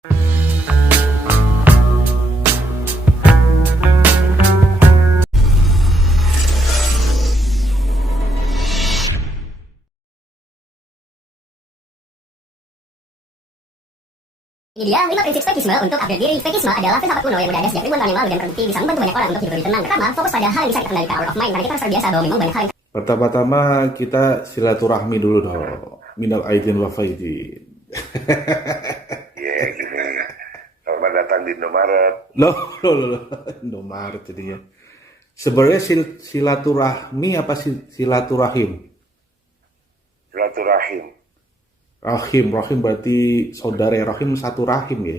Ini dia 5 prinsip stoikisme untuk upgrade diri. Stoikisme adalah filsafat kuno yang udah ada sejak ribuan tahun yang lalu dan terbukti bisa membantu banyak orang untuk hidup lebih tenang. Pertama, fokus pada hal yang bisa kita kendalikan, out of mind, karena kita harus terbiasa bahwa memang banyak hal yang... Pertama-tama kita silaturahmi dulu dong. Minal aidin wa faidin. Iya, gimana? Selamat datang di Indomaret. Loh. Indomaret jadinya. Sebenarnya silaturahmi apa silaturahim? Silaturahim. Rahim berarti saudara, rahim satu rahim ya?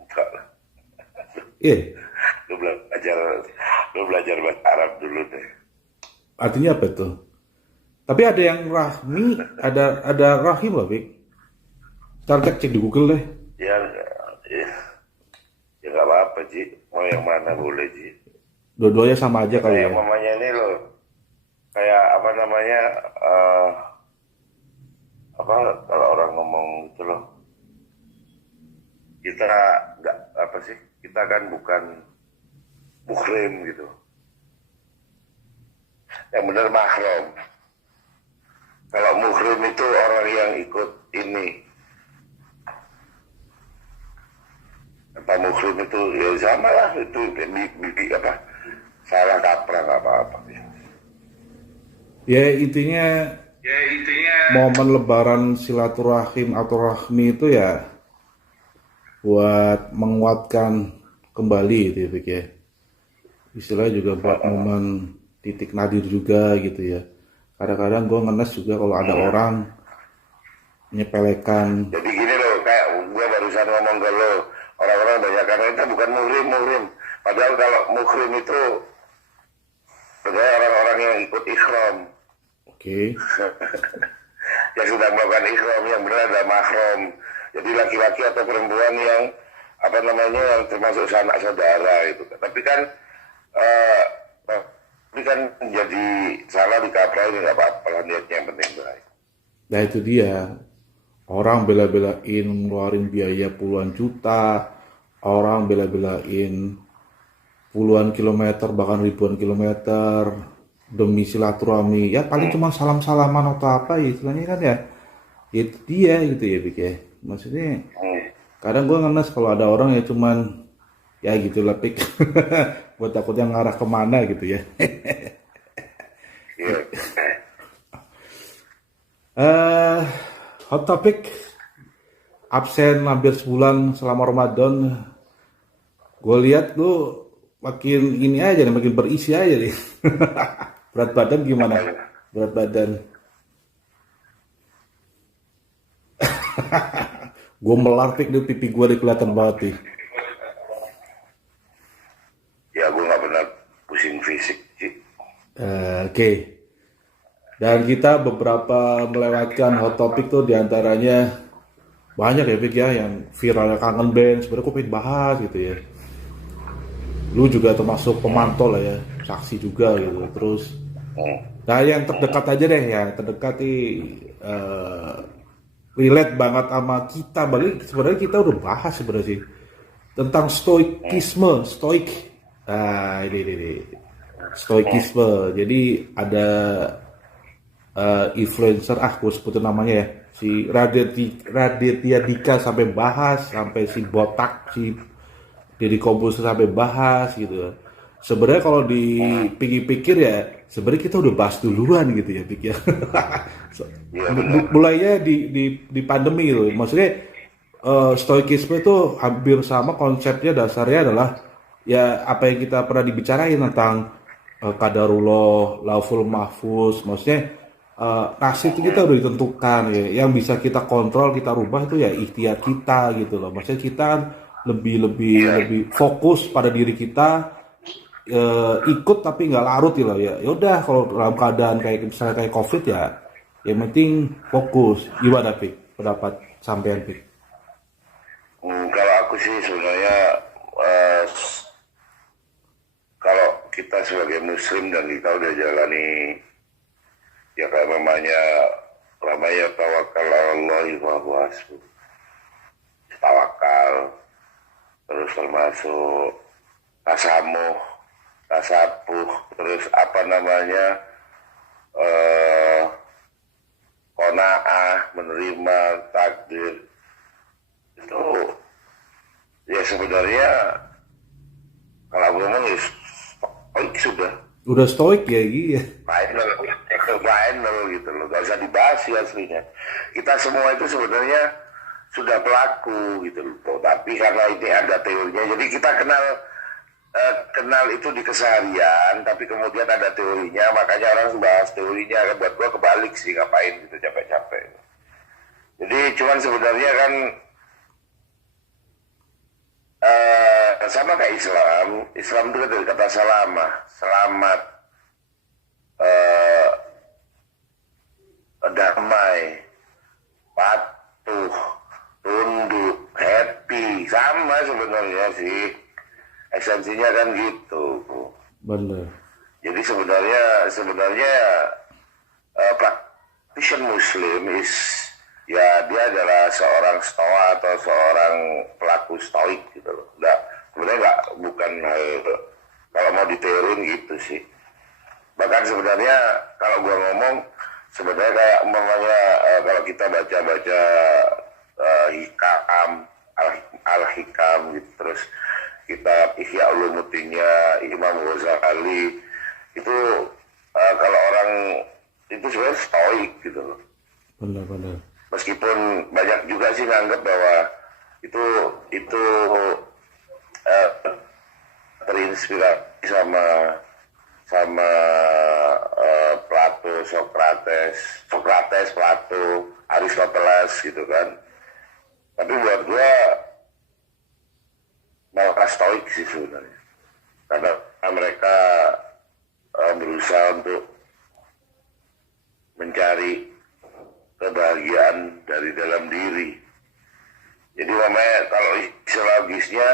Enggak lah. Iya. Lu belajar bahasa Arab dulu deh. Artinya apa tuh? Tapi ada yang rahmi, ada rahim loh, Bik. Ntar cek di Google deh. Ya nggak apa-apa, Ji. Mau yang mana boleh, Ji. Dua-duanya sama aja kali ya. Kayak mamanya ini loh. Kayak apa namanya? Kalau orang ngomong gitu loh. Kita nggak apa sih? Kita kan bukan muhrim gitu. Yang benar mahram. Kalau muhrim itu orang yang ikut ini. Apa muhrim itu ya sama lah, itu apa? Salah kaprah apa-apa. Ya intinya momen lebaran silaturahim atau rahmi itu ya buat menguatkan kembali gitu ya, Bik ya. Istilahnya juga buat momen titik nadir juga gitu ya. Kadang-kadang gue ngenes juga kalau ada orang menyepelekan. Jadi gini loh, kayak gue barusan ngomong ke lo, orang-orang banyak karena itu bukan muhrim. Padahal kalau muhrim itu sebenarnya orang-orang yang ikut ikhram. Oke. Yang sudah melakukan ikhram, yang benar adalah mahram. Jadi laki-laki atau perempuan yang apa namanya yang termasuk sanak saudara itu. Tapi kan jadi salah di kapra ini nggak apa-apa lah, niatnya yang penting baik. Nah itu dia, orang bela-belain ngeluarin biaya puluhan juta, orang bela-belain puluhan kilometer bahkan ribuan kilometer demi silaturahmi. Ya paling cuma salam-salaman atau apa ya istilahnya kan ya. Itu dia gitu ya, Bik ya. Maksudnya kadang gue ngenes kalau ada orang ya cuman ya gitu lah, Pik. Gue takutnya ngarah kemana gitu ya. Hot topic absen hampir sebulan selama Ramadan. Gue lihat lu makin ini aja nih, makin berisi aja nih. Berat badan gimana? Berat badan. Gue melar, Pik, di pipi gue kelihatan banget nih. Ya gue nggak pernah pusing fisik, Ci. Oke. Dan kita beberapa melewatkan hot topic tuh diantaranya banyak ya, Pik ya, yang viralnya Kangen Band. Sebenarnya gue pengen bahas gitu ya. Lu juga termasuk pemantau lah ya, saksi juga gitu. Terus, nah yang terdekat aja deh ya, terdekat nih relate banget sama kita. Balik sebenarnya kita udah bahas sebenarnya sih tentang stoikisme, stoik. Nah ini stoikisme. Jadi ada influencer, gue sebutin namanya ya, si Raditya Dika sampai bahas, sampai si Botak, si Deddy Corbuzier sampai bahas gitu. Sebenarnya kalau dipikir-pikir ya, sebenarnya kita udah bahas duluan gitu ya, Pik ya. Mulainya di pandemi gitu. Maksudnya stoikisme itu hampir sama konsepnya, dasarnya adalah ya apa yang kita pernah dibicarain tentang qadarullah, lauful mahfuz. Maksudnya nasib itu kita udah ditentukan ya. Yang bisa kita kontrol, kita rubah itu ya ikhtiar kita gitu loh. Maksudnya kita lebih fokus pada diri kita, ikut tapi nggak larut gitu loh ya. Yaudah kalau dalam keadaan kayak misalnya kayak COVID ya, yang penting fokus. Gimana, Pik? Pendapat sampean, Pik? Kalau aku sih sebenarnya kalau kita sebagai muslim dan kita udah jalani ya kayak namanya tawakal ala Allah wa huwa hasbuh. netral, terus termasuk tasamuh, tasapuh, terus apa namanya qanaah, menerima takdir. Itu ya sebenarnya kalau gue ngomong ya sudah Udah stoik ya Gi. final gitu loh, gak usah dibahas ya aslinya. Kita semua itu sebenarnya sudah pelaku gitu loh, tapi karena ini ada teorinya, jadi kita kenal itu di keseharian, tapi kemudian ada teorinya, makanya orang bahas teorinya. Buat gua kebalik sih, ngapain gitu capek-capek. Jadi cuman sebenarnya kan sama kayak Islam itu kan dari kata salamah, selamat, damai, patuh, tunduk, happy, sama sebenarnya sih. Esensinya kan gitu. Bener. Jadi sebenarnya practitioner Muslim ya dia adalah seorang stoa atau seorang pelaku stoik gitu loh. Sebenarnya bukan kalau mau diteorin gitu sih. Bahkan sebenarnya kalau gua ngomong sebenarnya kayak umpamanya kalau kita baca hikam al-hikam gitu, terus kitab Ihya Ulumuddinnya Imam Ghazali itu kalau orang itu sebenarnya stoik gitu loh. Benar. Meskipun banyak juga sih nganggap bahwa itu terinspirasi sama Plato, Sokrates, Plato, Aristoteles gitu kan. Tapi buat gua malah stoik sih sebenarnya, karena mereka berusaha untuk mencari kebahagiaan dari dalam diri. Jadi namanya kalau logisnya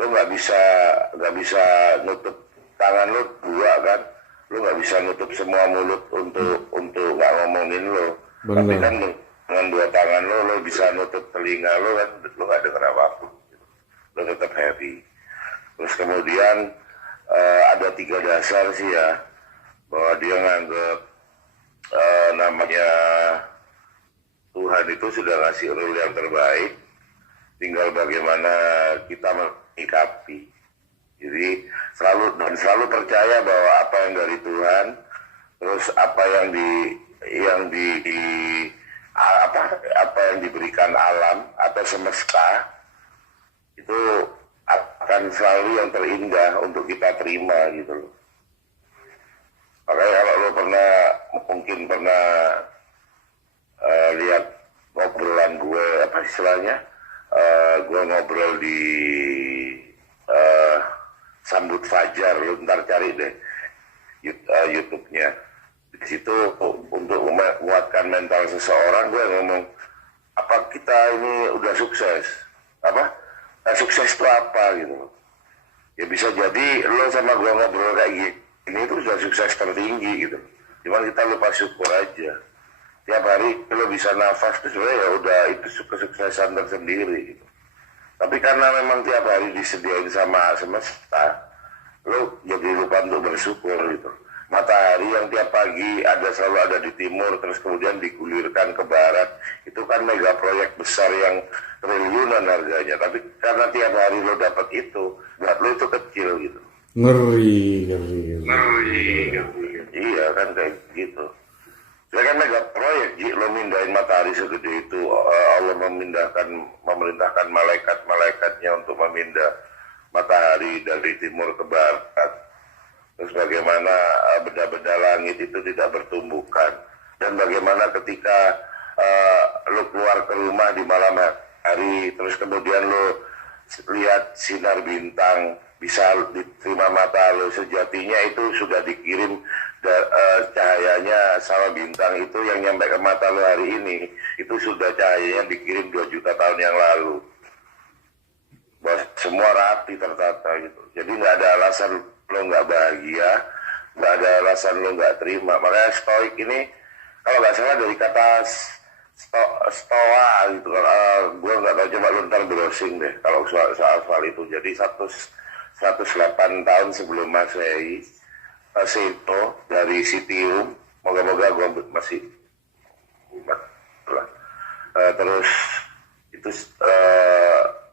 lo nggak bisa nutup tangan lo dua kan, lo nggak bisa nutup semua mulut untuk nggak ngomongin lo. Benar. Tapi kan dengan dua tangan lo bisa nutup telinga lo kan, lo nggak dengar apapun, lo tetap happy. Terus kemudian ada 3 dasar sih ya, bahwa dia nganggap namanya Tuhan itu sudah ngasih rule yang terbaik, tinggal bagaimana kita menyikapi. Jadi selalu percaya bahwa apa yang dari Tuhan, terus apa yang diberikan alam atau semesta itu akan selalu yang terindah untuk kita terima gitu loh. Makanya kalau lo mungkin pernah lihat ngobrolan gue, apa istilahnya, gue ngobrol di Sambut Fajar, lu ntar cari deh YouTube-nya. Di situ untuk menguatkan mental seseorang, gue ngomong, apa kita ini udah sukses? Sukses itu apa gitu? Ya bisa jadi lo sama gue ngobrol kayak gini itu sudah sukses tertinggi gitu. Cuman kita lupa syukur aja. Tiap hari lo bisa nafas itu sebenarnya ya udah itu kesuksesan tersendiri gitu. Tapi karena memang tiap hari disediain sama semesta, lo jadi lupa untuk bersyukur gitu. Matahari yang tiap pagi selalu ada di timur, terus kemudian digulirkan ke barat, itu kan mega proyek besar yang triliunan harganya. Tapi karena tiap hari lo dapat itu, buat lo itu kecil gitu. Ngeri. Iya kan kayak gitu. Saya kan mega proyek, lo mindahin matahari segede itu, Allah memerintahkan malaikat-malaikatnya untuk memindah matahari dari timur ke barat. Terus bagaimana benda-benda langit itu tidak bertumbukan, dan bagaimana ketika lo keluar ke rumah di malam hari, terus kemudian lo lihat sinar bintang bisa diterima mata lo, sejatinya itu sudah dikirim cahayanya sama bintang itu yang nyampe ke mata lo hari ini, itu sudah cahayanya dikirim 2 juta tahun yang lalu. Bahwa semua rapi tertata gitu. Jadi nggak ada alasan lo nggak bahagia, nggak ada alasan lo nggak terima. Makanya stoik ini kalau nggak salah dari kata stoa gitu kan. Gue nggak tahu, coba lu ntar browsing deh kalau soal itu. Jadi 108 tahun sebelum Masehi, Seto dari Sitium, moga-moga gue masih terus itu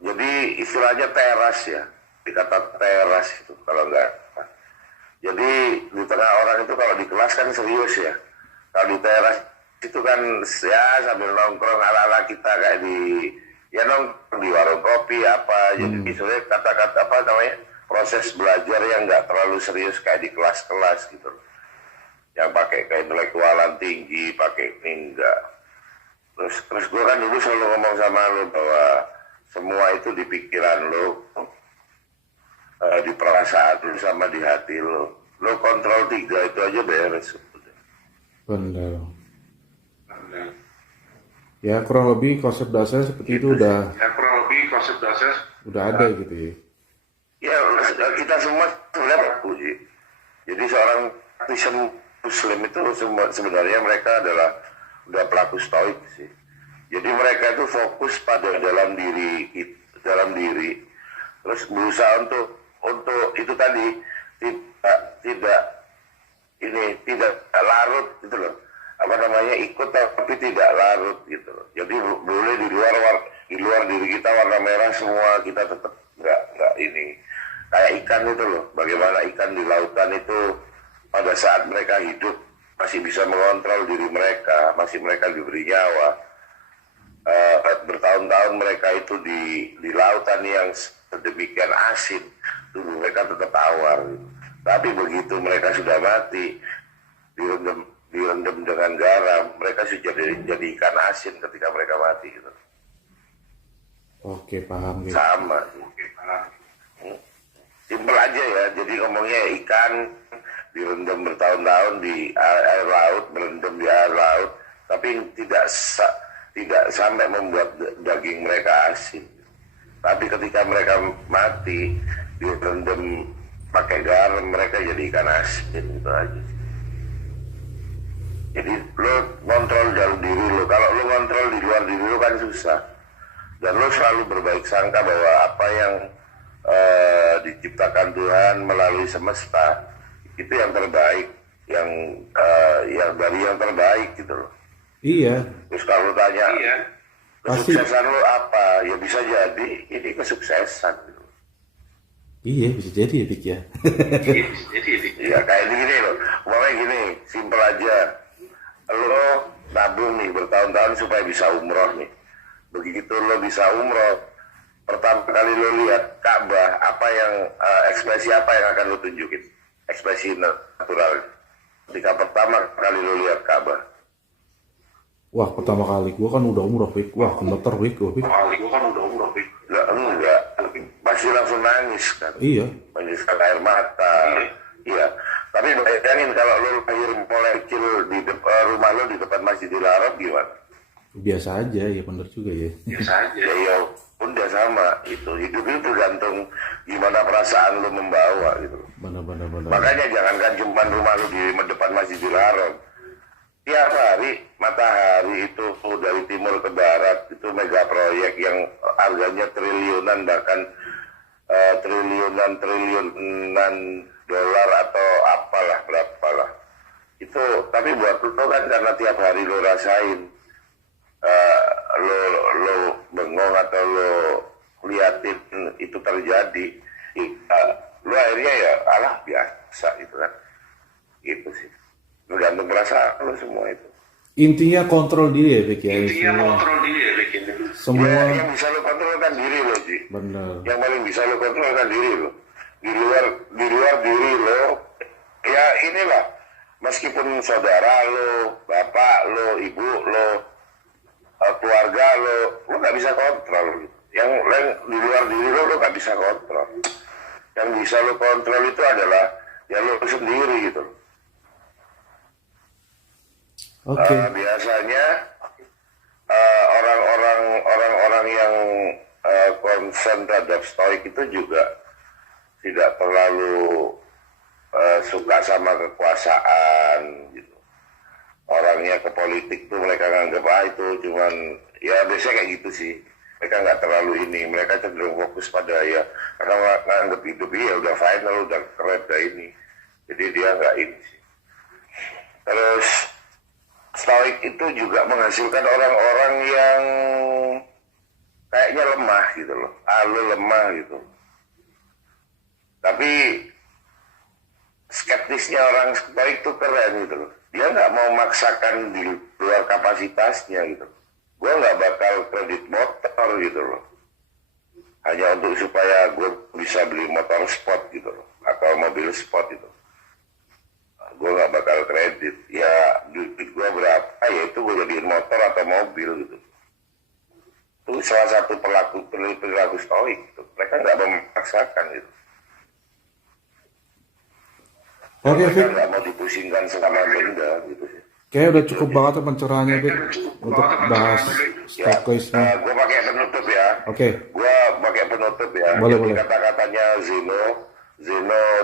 jadi istilahnya teras ya, dikata teras itu kalau enggak. Jadi di tengah orang itu kalau di kelas kan serius ya, kalau di teras itu kan ya sambil nongkrong ala-ala kita kayak di ya nongkrong di warung kopi apa. Jadi sebenarnya kata-kata apa namanya, proses belajar yang nggak terlalu serius kayak di kelas-kelas gitu, yang pakai kayak intelektualan tinggi, pakai ini enggak. Terus gue kan dulu selalu ngomong sama lo bahwa semua itu di pikiran lo, di perasaan lo sama di hati lo. Lo kontrol 3 itu aja beres. Benar. Ya kurang lebih konsep dasar seperti itu udah. Ya kurang lebih konsep dasar udah ada gitu ya. Ya kita semua sebenarnya puji. Jadi seorang Muslim itu sebenarnya mereka adalah udah pelaku stoik sih. Jadi mereka itu fokus pada dalam diri, terus berusaha untuk itu tadi tidak larut gitu loh. Apa namanya, ikut tapi tidak larut gitu loh. Jadi boleh di luar diri kita warna merah semua, kita tetap nggak ini kayak ikan itu loh. Bagaimana ikan di lautan itu pada saat mereka hidup masih bisa mengontrol diri mereka, masih mereka diberi nyawa. Bertahun-tahun mereka itu di lautan yang sedemikian asin, tubuh mereka tetap tawar. Tapi begitu mereka sudah mati, direndam dengan garam, mereka sudah jadi ikan asin ketika mereka mati. Gitu. Oke, paham. Gitu. Sama. Simpel aja ya, jadi ngomongnya ikan direndam bertahun-tahun di air laut, berendam di air laut, tapi tidak sampai membuat daging mereka asin. Tapi ketika mereka mati, direndam pakai garam, mereka jadi ikan asin, gitu aja. Jadi lo kontrol dalam diri lo, kalau lo kontrol di luar diri lo kan susah. Dan lo selalu berbaik sangka bahwa apa yang diciptakan Tuhan melalui semesta itu yang terbaik, yang dari yang terbaik gitu loh. Iya. Terus kalau tanya kesuksesan lo apa, ya bisa jadi ini kesuksesan gitu. Iya, bisa jadi ya Dik ya. Iya kayak gini loh, umpamanya gini, simpel aja. Lo nabung nih bertahun-tahun supaya bisa umroh nih. Begitu lo bisa umroh, pertama kali lo lihat Ka'bah, apa yang ekspresi apa yang akan lo tunjukin? Ekspresi natural. Ketika pertama kali lo lihat Ka'bah. Wah, pertama kali gua kan udah umroh, Wik. Wah, gemeter, Wik. Enggak, pasti langsung nangis kan. Iya. Mengiskan air mata. Iya. Tapi bayangin kalau lo lahir mulai kecil di depan rumah lo di depan Masjidil Haram gimana? Biasa aja, ya bener juga ya. Biasa aja. Ya udah sama itu. Hidup itu tergantung gimana perasaan lo membawa gitu. Benar. Makanya jangankan cuma rumah lo di depan Masjidil Haram. Tiap hari matahari itu dari timur ke barat itu mega proyek yang harganya triliunan, bahkan triliunan dolar atau apalah berapalah itu. Tapi buat lo kan karena tiap hari lo rasain, lo bengong atau lo liatin itu terjadi, lo akhirnya ya alah biasa gitu kan. Itu sih tergantung perasaan lo semua itu. Intinya kontrol diri ya Dik ya. Semua yang bisa lo kontrol kan diri lo Ji. Benar. Yang paling bisa lo kontrol kan diri lo. Di luar diri lo ya inilah, meskipun saudara lo, bapak lo, ibu lo, keluarga lo nggak bisa kontrol. Yang di luar diri lo nggak bisa kontrol. Yang bisa lo kontrol itu adalah ya lo sendiri gitu. Biasanya orang-orang yang concern terhadap stoik itu juga tidak terlalu suka sama kekuasaan gitu. orangnya ke politik tuh mereka nganggap itu cuman ya biasanya kayak gitu sih. Mereka nggak terlalu ini, mereka cenderung fokus pada ya karena nganggap hidup ya udah final, udah keren, udah ini. Jadi dia nggak ini sih. Terus stoik itu juga menghasilkan orang-orang yang kayaknya lemah gitu loh, lemah gitu. Tapi skeptisnya orang stoik itu keren gitu loh. Dia nggak mau memaksakan di luar kapasitasnya gitu. Gue nggak bakal kredit motor gitu loh. Hanya untuk supaya gue bisa beli motor sport gitu loh. Atau mobil sport gitu. Gue nggak bakal kredit. Ya duit gue berapa ya itu gue jadiin motor atau mobil gitu. Itu salah satu perilaku stoik gitu. Mereka nggak memaksakan gitu. Oke, Mereka Vic. nggak mau dipusingkan sama benda gitu sih. Kayaknya udah cukup banget tuh pencerahannya, Vic, untuk bahas Ya, stoikisme. gue pakai penutup ya. Oke. Gue pakai penutup ya. Boleh, Jadi boleh. kata-katanya Zeno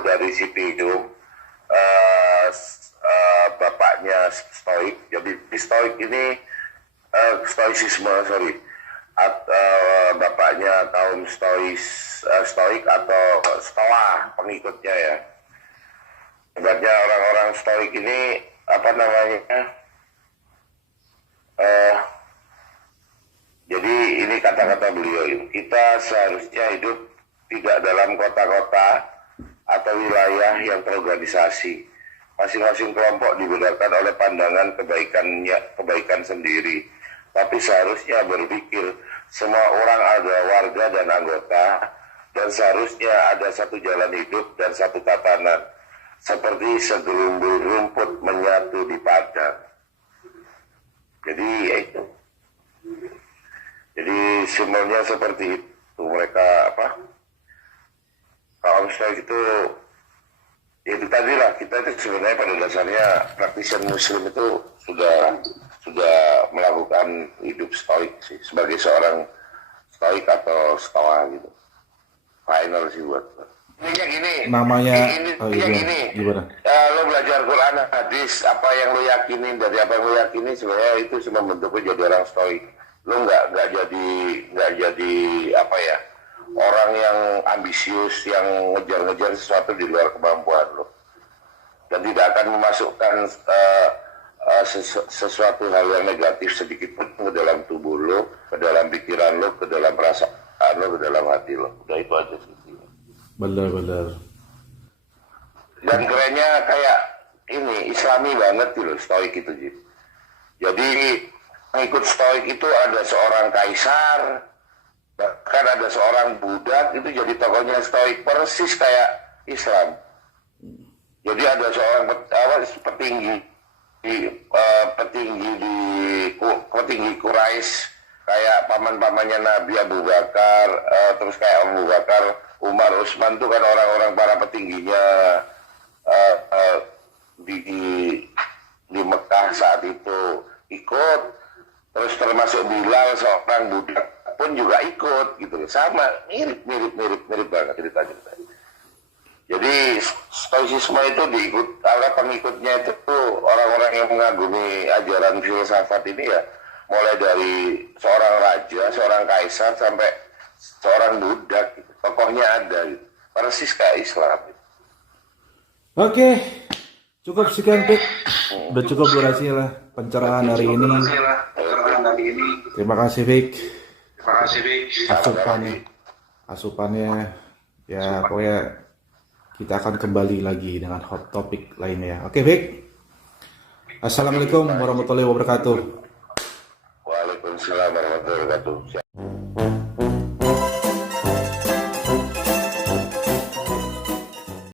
dari Citium, bapaknya stoik. Jadi stoik ini stoicisme, sorry. Bapaknya kaum stoik atau stoa pengikutnya ya. Sebenarnya orang-orang stoik ini apa namanya? Jadi ini kata-kata beliau, kita seharusnya hidup tidak dalam kota-kota atau wilayah yang terorganisasi. Masing-masing kelompok dibedakan oleh pandangan kebaikan sendiri. Tapi seharusnya berpikir semua orang ada warga dan anggota, dan seharusnya ada satu jalan hidup dan satu tatanan, seperti segelumbul rumput menyatu di padang. Jadi ya itu. Jadi simbolnya seperti itu. Mereka kaum stoik itu ya itu tadi lah, kita itu sebenarnya pada dasarnya praktisian muslim itu sudah melakukan hidup stoik sih, sebagai seorang stoik atau stoa gitu. Final sih buat intinya gini, Namanya gimana? Lo belajar Quran, hadis, apa yang lo yakinin, dari apa yang lo yakini sebenarnya itu cuma bentuknya jadi orang stoik. Lo nggak jadi apa ya, orang yang ambisius yang ngejar-ngejar sesuatu di luar kemampuan lo, dan tidak akan memasukkan sesuatu hal yang negatif sedikit pun ke dalam tubuh lo, ke dalam pikiran lo, ke dalam perasaan lo, ke dalam hati lo. Udah itu aja sih. Benar-benar. Dan kerennya kayak ini Islami banget gitu stoik itu. Jadi pengikut stoik itu ada seorang kaisar, bahkan ada seorang budak itu jadi tokohnya stoik, persis kayak Islam. Jadi ada seorang petinggi Quraisy kayak paman-pamannya Nabi Abu Bakar, terus kayak Abu Bakar, Umar, Utsman tuh kan orang-orang para petingginya di Mekah saat itu ikut. Terus termasuk Bilal, seorang budak pun juga ikut gitu. Sama, mirip banget ceritanya. Jadi stoicisme itu diikut oleh pengikutnya itu orang-orang yang mengagumi ajaran filsafat ini ya, mulai dari seorang raja, seorang kaisar sampai seorang budak gitu. Tokohnya ada gitu. Persis kayak Islam gitu. Oke, cukup sekian, Vic. Udah cukup durasinya lah pencerahan hari ini. Terima kasih, Vic. Asupannya ya pokoknya kita akan kembali lagi dengan hot topic lainnya. Oke, Vic. Assalamualaikum warahmatullahi wabarakatuh. Waalaikumsalam warahmatullahi wabarakatuh.